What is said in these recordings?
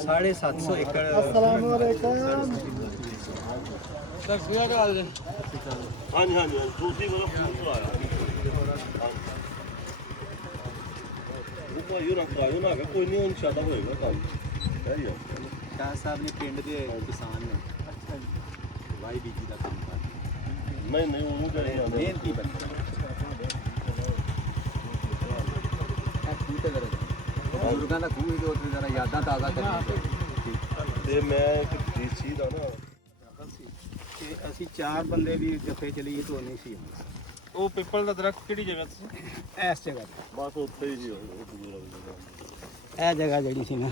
साढ़े 700 एकड़। अस्सलाम वालेकुम। हाँ जी हाँ जी दूसरी तरफ कोई नहीं इंशाल्लाह होएगा काम। शाह साहब ने पिंड के किसान ने वाई बीजी का काम कर नहीं नहीं वो मेहनती बंदे ਬਜ਼ੁਰਗਾਂ ਦਾ ਖੂਹ ਜੋ ਉੱਥੇ ਜ਼ਰਾ ਯਾਦਾਂ ਤਾਜ਼ਾ ਕਰਨੀ ਤੇ ਮੈਂ ਇੱਕ ਚੀਜ਼ ਦਾ ਨਾ ਕਿ ਅਸੀਂ 4 ਬੰਦੇ ਵੀ ਜੱਫੇ ਚਲੀਏ ਤੋਂ ਨਹੀਂ ਸੀ। ਉਹ ਪਿੱਪਲ ਦਾ ਦਰਖਤ ਕਿਹੜੀ ਜਗ੍ਹਾ ਤੇ ਸੀ? ਇਸ ਜਗ੍ਹਾ ਤੇ ਬਸ ਉੱਥੇ ਹੀ ਸੀ ਇਹ ਜਗ੍ਹਾ ਜਿਹੜੀ ਸੀ ਨਾ ਇਹ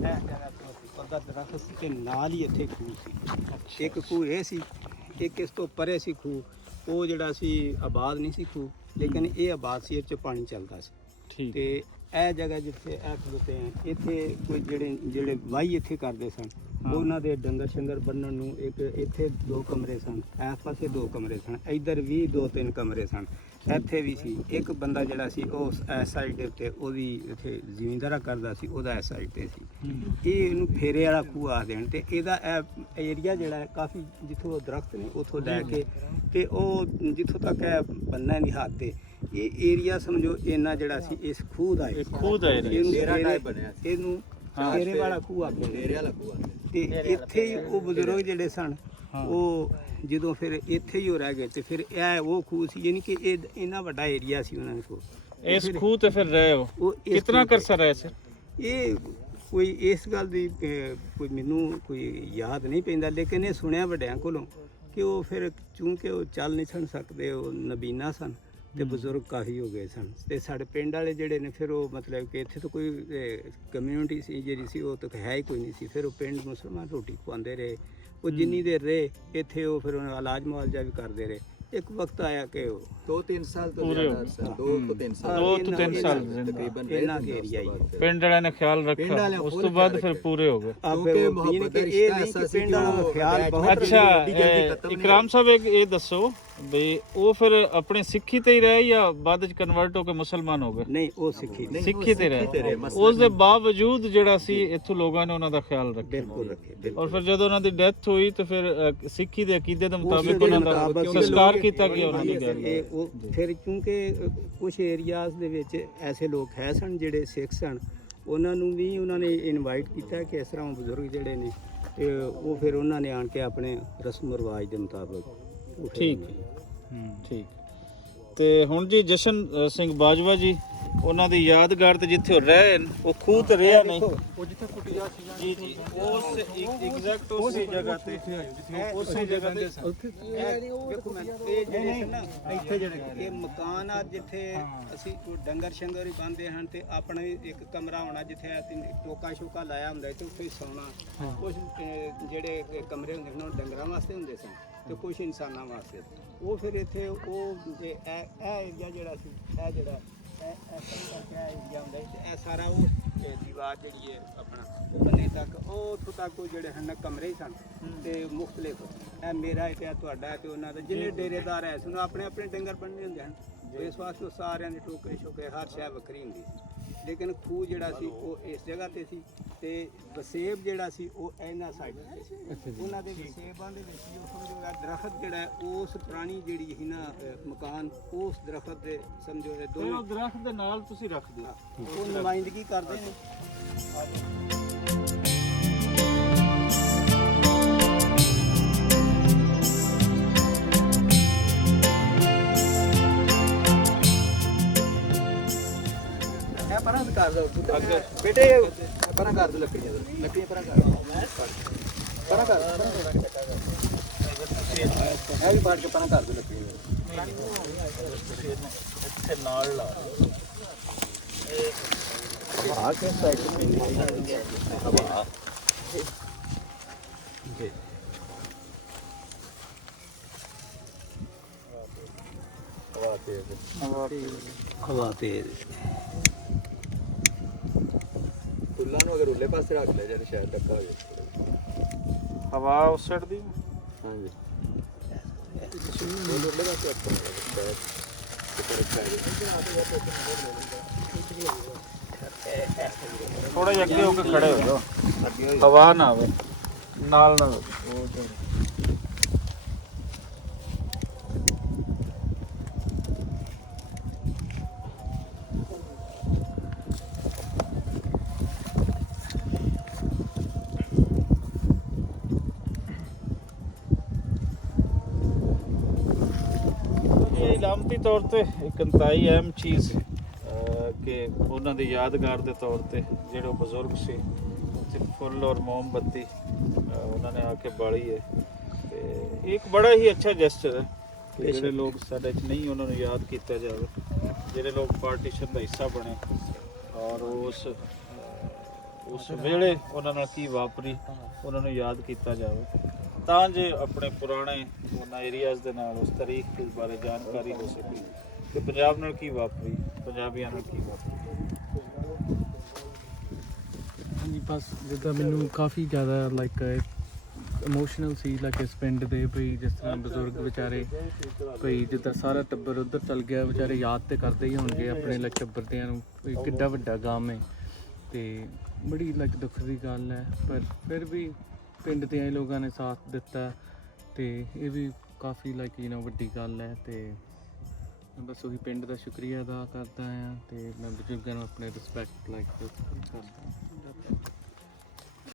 ਜਗ੍ਹਾ ਤੋਂ ਪਿੱਪਲ ਦਾ ਦਰਖਤ ਸੀ ਤੇ ਨਾਲ ਹੀ ਇੱਥੇ ਖੂਹ ਸੀ। ਇੱਕ ਖੂਹ ਇਹ ਸੀ, ਇੱਕ ਇਸ ਤੋਂ ਪਰੇ ਸੀ ਖੂਹ। ਉਹ ਜਿਹੜਾ ਸੀ ਆਬਾਦ ਨਹੀਂ ਸੀ ਖੂਹ, ਲੇਕਿਨ ਇਹ ਆਬਾਦ ਸੀ, ਇਹ 'ਚ ਪਾਣੀ ਚੱਲਦਾ ਸੀ। ਠੀਕ ਤੇ ਇਹ ਜਗ੍ਹਾ ਜਿੱਥੇ ਇਹ ਖਲੋਤੇ ਆ, ਇੱਥੇ ਕੋਈ ਜਿਹੜੇ ਵਾਹੀ ਇੱਥੇ ਕਰਦੇ ਸਨ, ਉਹਨਾਂ ਦੇ ਡੰਗਰ ਸ਼ੰਗਰ ਬੰਨਣ ਨੂੰ ਇੱਕ ਇੱਥੇ 2 ਕਮਰੇ ਸਨ, ਇਸ ਪਾਸੇ 2 ਕਮਰੇ ਸਨ, ਇੱਧਰ ਵੀ 2-3 ਕਮਰੇ ਸਨ, ਇੱਥੇ ਵੀ ਸੀ। ਇੱਕ ਬੰਦਾ ਜਿਹੜਾ ਸੀ ਉਹ ਇਸ ਸਾਈਡ ਦੇ ਉੱਤੇ ਉਹਦੀ ਇੱਥੇ ਜ਼ਿਮੀਂਦਾਰਾ ਕਰਦਾ ਸੀ, ਉਹਦਾ ਇਸ ਸਾਈਡ ਤੇ ਸੀ। ਇਹ ਇਹਨੂੰ ਫੇਰੇ ਵਾਲਾ ਖੂਹ ਆਖਦੇ ਹਨ। ਤੇ ਇਹਦਾ ਇਹ ਏਰੀਆ ਜਿਹੜਾ ਹੈ ਕਾਫੀ, ਜਿੱਥੋਂ ਦਰਖਤ ਨੇ ਉੱਥੋਂ ਲੈ ਕੇ ਤੇ ਉਹ ਜਿੱਥੋਂ ਤੱਕ ਇਹ ਬੰਨਾ ਦੀ ਹੱਦ ਤੇ ਇਹ ਏਰੀਆ ਸਮਝੋ ਇੰਨਾ ਜਿਹੜਾ ਸੀ ਇਸ ਖੂਹ ਦਾ ਹੈ। ਖੂਹ ਦਾ ਏਰੀਆ ਡੇਰਾ ਟਾਈਪ ਬਣਿਆ ਸੀ। ਇਹਨੂੰ ਫੇਰੇ ਵਾਲਾ ਖੂਹ ਆਖਦੇ ਨੇ। ਡੇਰੇ ਵਾਲਾ ਖੂਹ ਤੇ ਇੱਥੇ ਹੀ ਉਹ ਬਜ਼ੁਰਗ ਜਿਹੜੇ ਸਨ ਉਹ ਜਦੋਂ ਫਿਰ ਇੱਥੇ ਹੀ ਉਹ ਰਹਿ ਗਏ ਤੇ ਫਿਰ ਇਹ ਉਹ ਖੂਹ ਸੀ, ਯਾਨੀ ਕਿ ਇਹ ਇੰਨਾ ਵੱਡਾ ਏਰੀਆ ਸੀ ਉਹਨਾਂ ਦੇ ਕੋਲ। ਇਸ ਖੂਹ ਤੇ ਫਿਰ ਰਹੇ ਹੋ ਉਹ ਕਿੰਨਾ ਕਰਸਾ ਰਹੇ ਸੀ? ਇਹ ਕੋਈ ਇਸ ਗੱਲ ਦੀ ਕੋਈ ਮੈਨੂੰ ਕੋਈ ਯਾਦ ਨਹੀਂ ਪੈਂਦਾ, ਲੇਕਿਨ ਇਹ ਸੁਣਿਆ ਵੱਡਿਆਂ ਕੋਲੋਂ ਕਿ ਉਹ ਫਿਰ ਚੂੰਕਿ ਉਹ ਚੱਲ ਨਹੀਂ ਸਨ ਸਕਦੇ, ਉਹ ਨਬੀਨਾ ਸਨ ਤੇ ਬਜ਼ੁਰਗ ਕਾਫੀ ਹੋ ਗਏ ਸਨ। ਤੇ ਸਾਡੇ ਪਿੰਡ ਵਾਲੇ ਜਿਹੜੇ ਨੇ ਫਿਰ ਉਹ ਮਤਲਬ ਕਿ ਇੱਥੇ ਤਾਂ ਕੋਈ ਕਮਿਊਨਿਟੀ ਸੀ ਜਿਹੜੀ ਸੀ ਉਹ ਤਾਂ ਹੈ ਹੀ ਕੋਈ ਨਹੀਂ ਸੀ। ਫਿਰ ਉਹ ਪਿੰਡ ਮੁਸਲਮਾਨ ਰੋਟੀ ਖਵਾਉਂਦੇ ਰਹੇ। ਉਹ ਜਿੰਨੀ ਦੇਰ ਰਹੇ ਇੱਥੇ ਉਹ ਫਿਰ ਉਹਨਾਂ ਇਲਾਜ ਮੁਆਵਜ਼ਾ ਵੀ ਕਰਦੇ ਰਹੇ। ਇੱਕ ਵਕਤ ਆਇਆ ਕਿ ਉਹ 2-3 ਸਾਲ ਤੋਂ ਜ਼ਿਆਦਾ 2 ਤੋਂ 3 ਸਾਲ ਤਕਰੀਬਨ ਇਹਨਾਂ ਦੇ ਏਰੀਆ ਹੀ ਹੈ। ਪਿੰਡ ਵਾਲਿਆਂ ਨੇ ਖਿਆਲ ਰੱਖਿਆ, ਉਸ ਤੋਂ ਬਾਅਦ ਫਿਰ ਪੂਰੇ ਹੋ ਗਏ। ਕਿਉਂਕਿ ਮੁਹੱਬਤ ਦਾ ਰਿਸ਼ਤਾ ਸੀ ਪਿੰਡ ਵਾਲਾ ਖਿਆਲ ਬਹੁਤ ਅੱਛਾ ਇਕਰਾਮ ਸਾਹਿਬ ਇਹ ਦੱਸੋ ਬਈ ਉਹ ਫਿਰ ਆਪਣੇ ਸਿੱਖੀ ਤੇ ਹੀ ਰਹੇ ਜਾਂ ਬਾਅਦ ਵਿੱਚ ਕਨਵਰਟ ਹੋ ਕੇ ਮੁਸਲਮਾਨ ਹੋ ਗਏ? ਨਹੀਂ, ਉਹ ਸਿੱਖੀ ਤੇ ਰਹੇ। ਉਸ ਦੇ ਬਾਵਜੂਦ ਜਿਹੜਾ ਸੀ ਇੱਥੋਂ ਲੋਕਾਂ ਨੇ ਉਹਨਾਂ ਦਾ ਖਿਆਲ ਰੱਖਿਆ। ਬਿਲਕੁਲ ਰੱਖੇ। ਔਰ ਫਿਰ ਜਦੋਂ ਉਹਨਾਂ ਦੀ ਡੈਥ ਹੋਈ ਤਾਂ ਫਿਰ ਸਿੱਖੀ ਦੇ ਅਕੀਦੇ ਦੇ ਮੁਤਾਬਿਕ ਉਹਨਾਂ ਦਾ ਸੰਸਕਾਰ ਕੀਤਾ ਗਿਆ ਉਹਨਾਂ ਦੀ ਗੱਲ। ਉਹ ਫਿਰ ਕਿਉਂਕਿ ਕੁਝ ਏਰੀਆਜ਼ ਦੇ ਵਿੱਚ ਐਸੇ ਲੋਕ ਹੈ ਸਨ ਜਿਹੜੇ ਸਿੱਖ ਸਨ, ਉਹਨਾਂ ਨੂੰ ਵੀ ਉਹਨਾਂ ਨੇ ਇਨਵਾਈਟ ਕੀਤਾ ਕਿ ਇਸ ਤਰ੍ਹਾਂ ਬਜ਼ੁਰਗ ਜਿਹੜੇ ਨੇ ਤੇ ਉਹ ਫਿਰ ਉਹਨਾਂ ਨੇ ਆਣ ਕੇ ਆਪਣੇ ਰਸਮ ਰਿਵਾਜ ਦੇ ਮੁਤਾਬਕ ਠੀਕ ਠੀਕ। ਤੇ ਹੁਣ ਜੀ ਜਸ਼ਨ ਸਿੰਘ ਬਾਜਵਾ ਜੀ, ਉਹਨਾਂ ਦੀ ਯਾਦਗਾਰ ਤੇ ਜਿੱਥੇ ਉਹ ਰਹੇ ਉਹ ਖੂਹ ਤੇ ਰਿਹਾ ਨਹੀਂ, ਉਹ ਜਿੱਥੇ ਕੁਟਿਆ ਸੀ ਜੀ ਜੀ ਉਸ ਐਗਜ਼ੈਕਟ ਉਸੇ ਜਗ੍ਹਾ ਤੇ ਉਸੇ ਜਗ੍ਹਾ ਤੇ ਦੇਖੋ ਮੈਂ ਇਹ ਜਿਹੜੇ ਨਾ ਇੱਥੇ ਜਿਹੜੇ ਇਹ ਮਕਾਨ ਆ ਜਿੱਥੇ ਅਸੀਂ ਡੰਗਰ ਸ਼ੰਗਰ ਹੀ ਬੰਦੇ ਹਨ ਤੇ ਆਪਣਾ ਇੱਕ ਕਮਰਾ ਹੋਣਾ ਜਿੱਥੇ ਟੋਕਾ ਸ਼ੋਕਾ ਲਾਇਆ ਹੁੰਦਾ ਤੇ ਉੱਥੇ ਸੌਣਾ। ਕੁਝ ਜਿਹੜੇ ਕਮਰੇ ਹੁੰਦੇ ਨੇ ਉਹ ਡੰਗਰਾਂ ਵਾਸਤੇ ਹੁੰਦੇ ਸਨ ਤੇ ਕੁਝ ਇਨਸਾਨਾਂ ਵਾਸਤੇ। ਉਹ ਫਿਰ ਇੱਥੇ ਉਹ ਇਹ ਏਰੀਆ ਜਿਹੜਾ ਸੀ, ਇਹ ਜਿਹੜਾ ਏਰੀਆ ਹੁੰਦਾ ਇਹ ਸਾਰਾ ਉਹ ਦੀਵਾਰ ਜਿਹੜੀ ਹੈ ਆਪਣਾ ਬੰਨੇ ਤੱਕ ਉਹ ਉੱਥੋਂ ਤੱਕ ਉਹ ਜਿਹੜੇ ਹਨ ਕਮਰੇ ਸਨ ਤੇ ਮੁਖਤਲਿਫ। ਇਹ ਮੇਰਾ ਹੈ ਤੇ ਤੁਹਾਡਾ ਹੈ ਤੇ ਉਹਨਾਂ ਦਾ ਜਿੰਨੇ ਡੇਰੇਦਾਰ ਹੈ ਸਨ ਆਪਣੇ ਆਪਣੇ ਡੰਗਰ ਬੰਨੇ ਹੁੰਦੇ ਹਨ। ਇਸ ਵਾਸਤੇ ਸਾਰਿਆਂ ਦੇ ਟੋਕਰੇ ਸ਼ੋਕੇ ਹਰ ਸ਼ੈ ਵੱਖਰੀ ਹੁੰਦੀ ਸੀ। ਲੇਕਿਨ ਖੂਹ ਜਿਹੜਾ ਸੀ ਉਹ ਇਸ ਜਗ੍ਹਾ ਤੇ ਸੀ ਤੇ ਵਸੇਬ ਜਿਹੜਾ ਸੀ ਉਹ ਇਹਨਾਂ ਸਾਈਡ ਤੇ ਸੀ। ਉਹਨਾਂ ਦੇ ਵਸੇਬਾਂ ਦੇ ਵਿੱਚ ਉਹ ਸਮਝੋ ਦਰਖਤ ਜਿਹੜਾ ਹੈ ਉਸ ਪੁਰਾਣੀ ਜਿਹੜੀ ਸੀ ਨਾ ਮਕਾਨ ਉਸ ਦਰਖਤ ਦੇ ਸਮਝੋ ਇਹ ਦੋਨੋਂ ਦਰਖਤ ਦੇ ਨਾਲ ਤੁਸੀਂ ਰੱਖ ਦਿਓ, ਉਹ ਨੁਮਾਇੰਦਗੀ ਕਰਦੇ ਨੇ। ਪਰਾਂ ਕਰ ਦੋ ਬੇਟੇ, ਪਰਾਂ ਕਰ ਦੋ ਲੱਕੜੀਆਂ ਪਰਾਂ ਕਰ ਇਹ ਵੀ ਬਾੜ ਕੇ ਪਰਾਂ ਕਰ ਦੋ ਲੱਕੜੀਆਂ ਇੱਥੇ ਨਾਲ ਲਾ ਆ ਕੇ ਸਾਈਡ ਤੇ ਪੈਂਦੀ ਹਵਾ ਹਵਾ ਤੇ ਰੂਲਾਂ ਨੂੰ ਅਗਰ ਉੱਲੇ ਪਾਸੇ ਰੱਖ ਲਿਆ ਜਾਏ ਸ਼ਾਇਦ ਟੱਕਾ ਹੋ ਜਾਏ। ਹਵਾ ਉਸ ਸਾਈਡ ਦੀ ਹਾਂਜੀ ਉੱਲੇ ਪਾਸੇ ਰੱਖਣਾ ਹੈ ਥੋੜਾ ਜਿਹਾ ਅੱਗੇ ਹੋ ਕੇ ਖੜੇ ਹੋ ਜਾਓ, ਹਵਾ ਨਾ ਆਵੇ ਨਾਲ ਨਾ ਇਲਾਮਤੀ ਤੌਰ ਤੇ ਇੱਕ ਇੰਤਹਾਈ ਅਹਿਮ ਚੀਜ਼ ਕਿ ਉਹਨਾਂ ਦੀ ਯਾਦਗਾਰ ਦੇ ਤੌਰ ਤੇ ਜਿਹੜੇ ਬਜ਼ੁਰਗ ਸੀ ਉੱਥੇ ਫੁੱਲ ਔਰ ਮੋਮਬੱਤੀ ਉਹਨਾਂ ਨੇ ਆ ਕੇ ਬਾਲੀ ਹੈ ਤੇ ਇਹ ਇੱਕ ਬੜਾ ਹੀ ਅੱਛਾ ਜੈਸਚਰ ਹੈ ਕਿ ਜਿਹੜੇ ਲੋਕ ਸਾਡੇ 'ਚ ਨਹੀਂ ਉਹਨਾਂ ਨੂੰ ਯਾਦ ਕੀਤਾ ਜਾਵੇ, ਜਿਹੜੇ ਲੋਕ ਪਾਰਟੀਸ਼ਨ ਦਾ ਹਿੱਸਾ ਬਣੇ ਔਰ ਉਸ ਵੇਲੇ ਉਹਨਾਂ ਨਾਲ ਕੀ ਵਾਪਰੀ ਉਹਨਾਂ ਨੂੰ ਯਾਦ ਕੀਤਾ ਜਾਵੇ ਤਾਂ ਜੇ ਆਪਣੇ ਪੁਰਾਣੇ ਉਹਨਾਂ ਏਰੀਆਜ਼ ਦੇ ਨਾਲ ਉਸ ਤਾਰੀਖ ਦੇ ਬਾਰੇ ਜਾਣਕਾਰੀ ਹੋ ਸਕੇ ਕਿ ਪੰਜਾਬ ਨਾਲ ਕੀ ਵਾਪਰੀ, ਪੰਜਾਬੀਆਂ ਨਾਲ ਕੀ ਵਾਪਰੀ। ਹਾਂਜੀ ਬਸ ਜਿੱਦਾਂ ਮੈਨੂੰ ਕਾਫੀ ਜ਼ਿਆਦਾ ਲਾਈਕ ਇਮੋਸ਼ਨਲ ਸੀ ਲਾਈਕ ਇਸ ਪਿੰਡ ਦੇ ਭਈ ਜਿਸ ਤਰ੍ਹਾਂ ਬਜ਼ੁਰਗ ਵਿਚਾਰੇ ਭਈ ਜਿੱਦਾਂ ਸਾਰਾ ਟੱਬਰ ਉੱਧਰ ਚਲ ਗਿਆ ਵਿਚਾਰੇ ਯਾਦ ਤੇ ਕਰਦੇ ਹੀ ਹੋਣਗੇ ਆਪਣੇ ਲਾਈਕ ਟੱਬਰਦਿਆਂ ਨੂੰ ਵੀ ਕਿੱਡਾ ਵੱਡਾ ਗਮ ਹੈ ਤੇ ਬੜੀ ਲਾਈਕ ਦੁੱਖ ਦੀ ਗੱਲ ਹੈ ਪਰ ਫਿਰ ਵੀ ਪਿੰਡ ਦੇ ਆਏ ਲੋਕਾਂ ਨੇ ਸਾਥ ਦਿੱਤਾ ਤੇ ਇਹ ਵੀ ਕਾਫੀ ਲਾਈਕ ਵੱਡੀ ਗੱਲ ਹੈ ਤੇ ਬਸ ਉਹੀ ਪਿੰਡ ਦਾ ਸ਼ੁਕਰੀਆ ਅਦਾ ਕਰਦਾ ਹਾਂ ਤੇ ਮੈਂ ਬਜ਼ੁਰਗਾਂ ਨੂੰ ਆਪਣੇ ਰਿਸਪੈਕਟ ਲਾਈਕ ਕਰਦਾ।